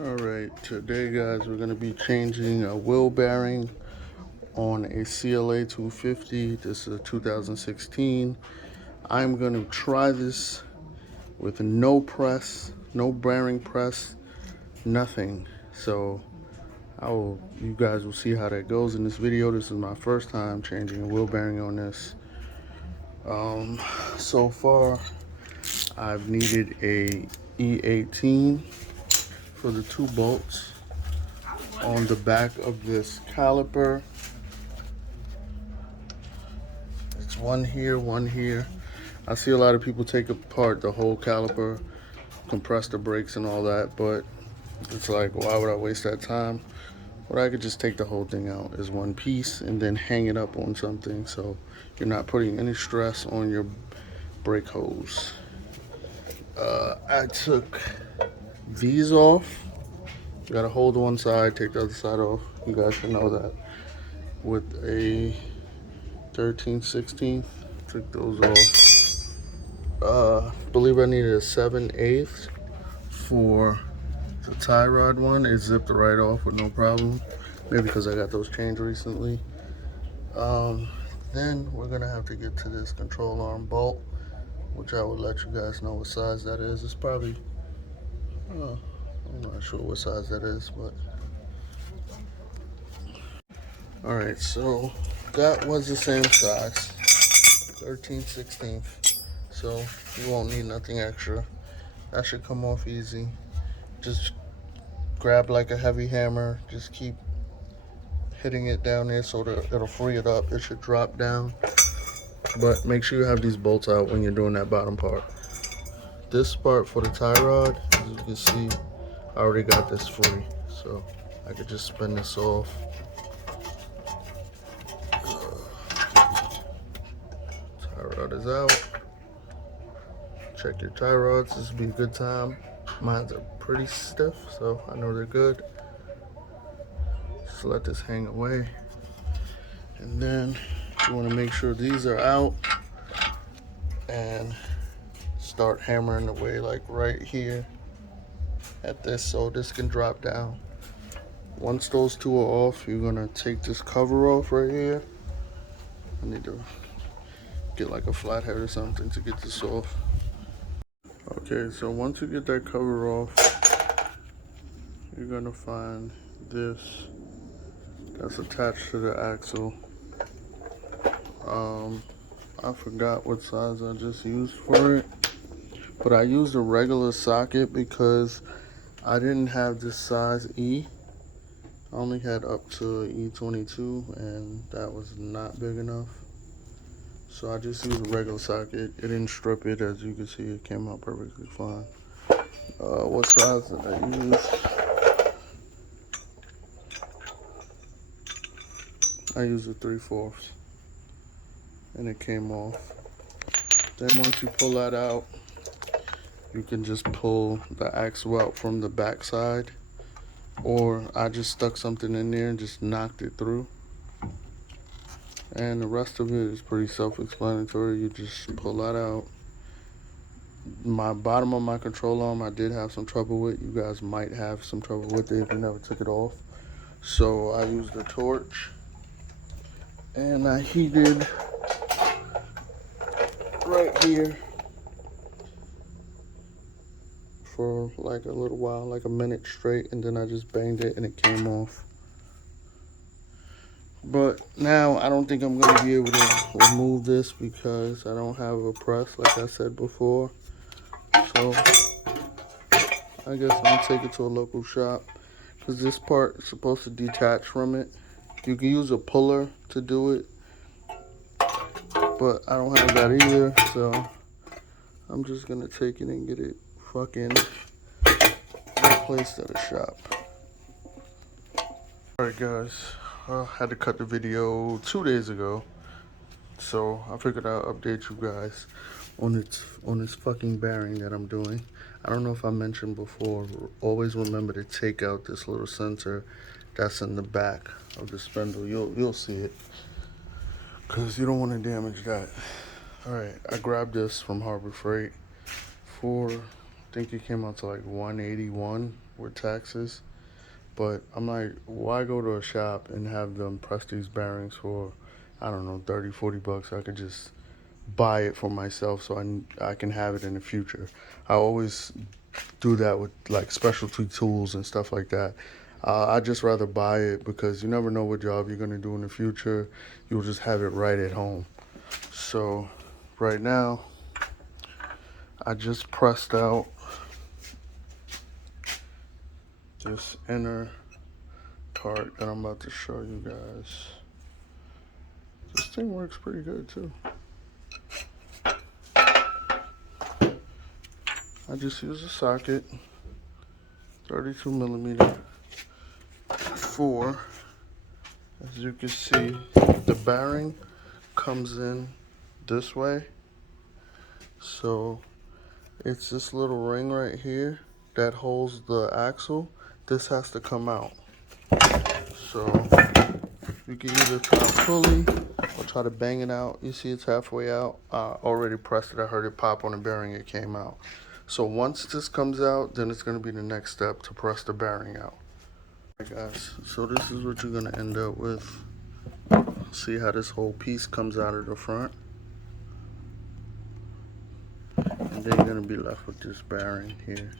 Alright, today guys we're going to be changing a wheel bearing on a Cla250. This is a 2016. I'm going to try this with no press, no bearing press, nothing. So you guys will see how that goes in this video. This is my first time changing a wheel bearing on this. So far I've needed a E18 for the 2 bolts on the back of this caliper. It's one here, one here. I see a lot of people take apart the whole caliper, compress the brakes and all that, but it's like, why would I waste that time? But I could just take the whole thing out as one piece and then hang it up on something, so you're not putting any stress on your brake hose. I took these off. You gotta hold one side, take the other side off. You guys should know that. With a 13/16, took those off. Believe I needed a 7/8 for the tie rod one. It zipped right off with no problem. Maybe because I got those changed recently. Then we're gonna have to get to this control arm bolt, which I will let you guys know what size that is. It's probably, I'm not sure what size that is, but. Alright, so that was the same size, 13/16. So you won't need nothing extra. That should come off easy. Just grab like a heavy hammer, just keep hitting it down there so that it'll free it up. It should drop down. But make sure you have these bolts out when you're doing that bottom part. This part for the tie rod, as you can see, I already got this free. So I could just spin this off. Tie rod is out. Check your tie rods. This would be a good time. Mine are pretty stiff, so I know they're good. Just let this hang away. And then you want to make sure these are out and start hammering away like right here at this, so this can drop down. Once those 2 are off, you're going to take this cover off right here. I need to get like a flathead or something to get this off. Okay, so once you get that cover off, you're going to find this that's attached to the axle. I forgot what size I just used for it, but I used a regular socket because I didn't have this size E. I only had up to E22 and that was not big enough. So I just used a regular socket. It didn't strip it, as you can see, it came out perfectly fine. What size did I use? I used a 3/4 and it came off. Then once you pull that out, you can just pull the axle out from the back side, or I just stuck something in there and just knocked it through. And the rest of it is pretty self-explanatory. You just pull that out. My bottom of my control arm I did have some trouble with. You guys might have some trouble with it if you never took it off. So I used a torch and I heated right here for like a little while, like a minute straight, and then I just banged it and it came off. But now I don't think I'm going to be able to remove this because I don't have a press like I said before. So I guess I'm going to take it to a local shop because this part is supposed to detach from it. You can use a puller to do it, but I don't have that either, so I'm just going to take it and get it fucking replaced at a shop. Alright guys, I had to cut the video 2 days ago, so I figured I'll update you guys on this fucking bearing that I'm doing. I don't know if I mentioned before, always remember to take out this little sensor that's in the back of the spindle. You'll see it, because you don't want to damage that. Alright, I grabbed this from Harbor Freight for, I think it came out to like $181 with taxes. But I'm like, why go to a shop and have them press these bearings for, I don't know, 30, 40 bucks? I could just buy it for myself so I can have it in the future. I always do that with like specialty tools and stuff like that. I just rather buy it because you never know what job you're gonna do in the future. You'll just have it right at home. So right now, I just pressed out this inner part that I'm about to show you guys. This thing works pretty good too. I just use a socket, 32 millimeter for, as you can see, the bearing comes in this way. So it's this little ring right here that holds the axle. This has to come out. So you can either try to pulley or try to bang it out. You see it's halfway out. I already pressed it. I heard it pop on the bearing. It came out. So once this comes out, then it's going to be the next step to press the bearing out. Alright guys, so this is what you're going to end up with. See how this whole piece comes out of the front? And then you're going to be left with this bearing here.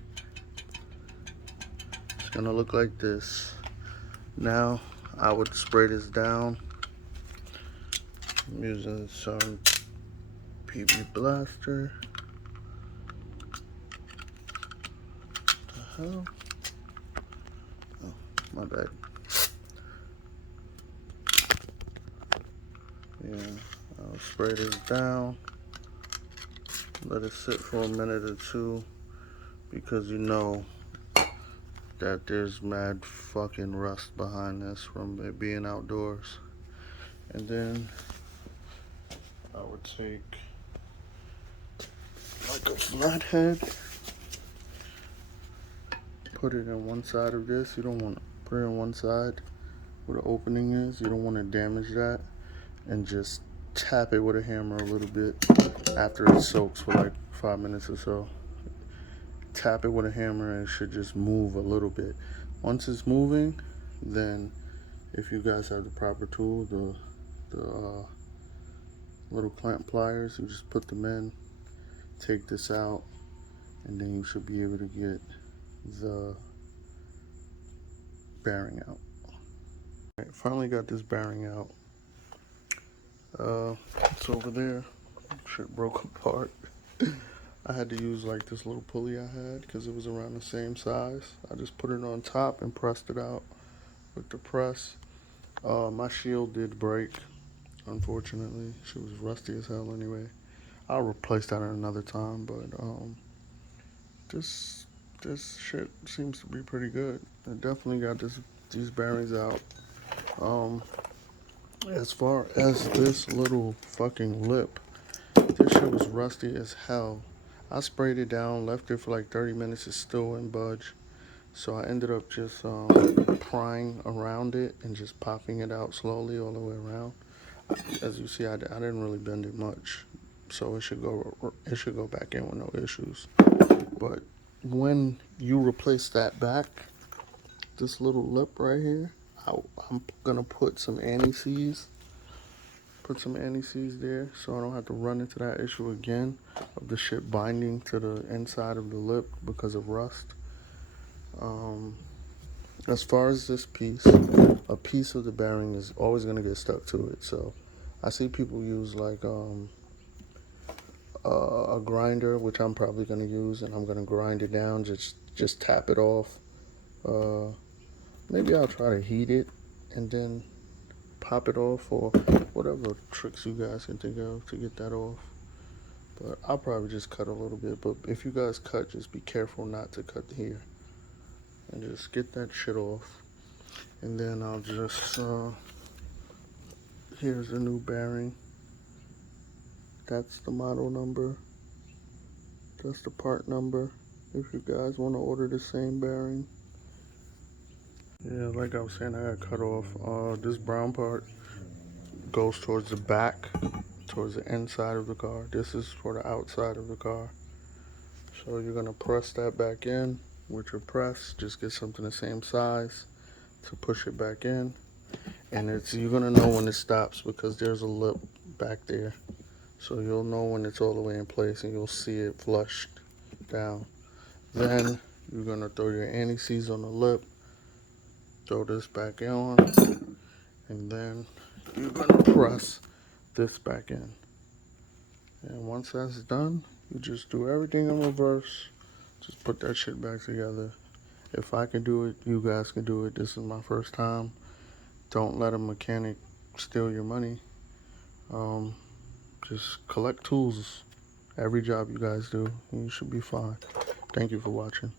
It's going to look like this. Now I would spray this down. I'm using some PB Blaster. What the hell? Oh, my bad. Yeah, I'll spray this down. Let it sit for a minute or two because you know that there's mad fucking rust behind this from it being outdoors. And then I would take like a flathead, put it in one side of this. You don't want to put it on one side where the opening is. You don't want to damage that. And just tap it with a hammer a little bit after it soaks for like 5 minutes or so. Tap it with a hammer and it should just move a little bit. Once it's moving, then if you guys have the proper tool, the little clamp pliers, you just put them in, take this out, and then you should be able to get the bearing out. Alright, finally got this bearing out. It's over there. Shit broke apart. I had to use like this little pulley I had because it was around the same size. I just put it on top and pressed it out with the press. My shield did break, unfortunately. She was rusty as hell anyway. I'll replace that at another time, but this shit seems to be pretty good. I definitely got these bearings out. As far as this little fucking lip, this shit was rusty as hell. I sprayed it down, left it for like 30 minutes, it still wouldn't budge. So I ended up just prying around it and just popping it out slowly all the way around. As you see, I didn't really bend it much, so it should go back in with no issues. But when you replace that back, this little lip right here, I'm gonna put some anti-seize. Put some anti-seize there so I don't have to run into that issue again of the shit binding to the inside of the lip because of rust. As far as this piece, a piece of the bearing is always gonna get stuck to it. So I see people use like a grinder, which I'm probably gonna use, and I'm gonna grind it down, just tap it off. Maybe I'll try to heat it and then pop it off, or whatever tricks you guys can think of to get that off. But I'll probably just cut a little bit. But if you guys cut, just be careful not to cut here. And just get that shit off. And then I'll just, here's the new bearing. That's the model number. That's the part number. If you guys want to order the same bearing. Yeah, like I was saying, I got cut off. This brown part goes towards the back, towards the inside of the car. This is for the outside of the car. So you're gonna press that back in, with your press. Just get something the same size to push it back in. And you're gonna know when it stops because there's a lip back there. So you'll know when it's all the way in place and you'll see it flushed down. Then you're gonna throw your anti-seize on the lip, throw this back on, and then you're gonna press this back in. And once that's done, you just do everything in reverse. Just put that shit back together. If I can do it, you guys can do it. This is my first time. Don't let a mechanic steal your money. Just collect tools every job you guys do, and you should be fine. Thank you for watching.